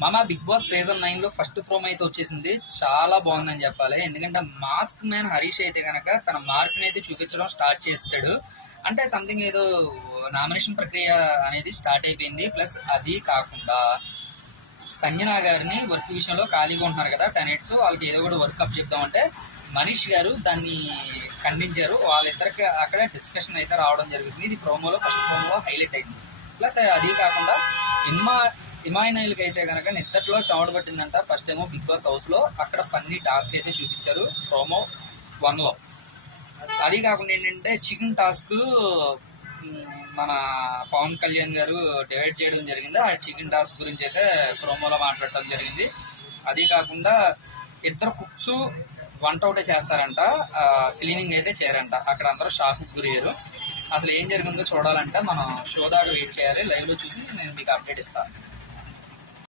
మామ big boss season 9 లో first promo అయితే వచ్చేసింది. చాలా బాగుందని చెప్పాలి. ఎందుకంటే మాస్క్ మ్యాన్ హరీష్ అయితే కనుక తన మార్క్ని అయితే చూపించడం స్టార్ట్ చేసాడు. అంటే సంథింగ్ ఏదో నామినేషన్ ప్రక్రియ అనేది స్టార్ట్ అయిపోయింది. ప్లస్ అది కాకుండా సంజనా గారిని వర్క్ విషయంలో ఖాళీగా ఉంటున్నారు కదా 10 ఇయర్స్, వాళ్ళకి ఏదో కూడా వర్క్ అప్ చెప్దామంటే మనీష్ గారు దాన్ని ఖండించారు. వాళ్ళిద్దరికి అక్కడ డిస్కషన్ అయితే రావడం జరుగుతుంది. ఇది ఫస్ట్ ప్రోమోలో హైలైట్ అయింది. ప్లస్ అది కాకుండా ఇమాయినైల్కి అయితే కనుక నిద్దట్లో చెమట పట్టిందంట. ఫస్ట్ ఏమో బిగ్ బాస్ హౌస్లో అక్కడ ఫన్నీ టాస్క్ అయితే చూపించారు ప్రోమో 1లో. అది కాకుండా ఏంటంటే చికెన్ టాస్క్ మన పవన్ కళ్యాణ్ గారు డివైడ్ చేయడం జరిగింది. ఆ చికెన్ టాస్క్ గురించి అయితే ప్రోమోలో మాట్లాడటం జరిగింది. అది కాకుండా ఇద్దరు కుక్స్ వంట ఒకటే చేస్తారంట, క్లీనింగ్ అయితే చేయరంట. అక్కడ అందరూ షాక్కి గురయ్యారు. అసలు ఏం జరిగిందో చూడాలంటే మనం షో దాకా వెయిట్ చేయాలి. లైవ్లో చూసి నేను మీకు అప్డేట్ ఇస్తాను.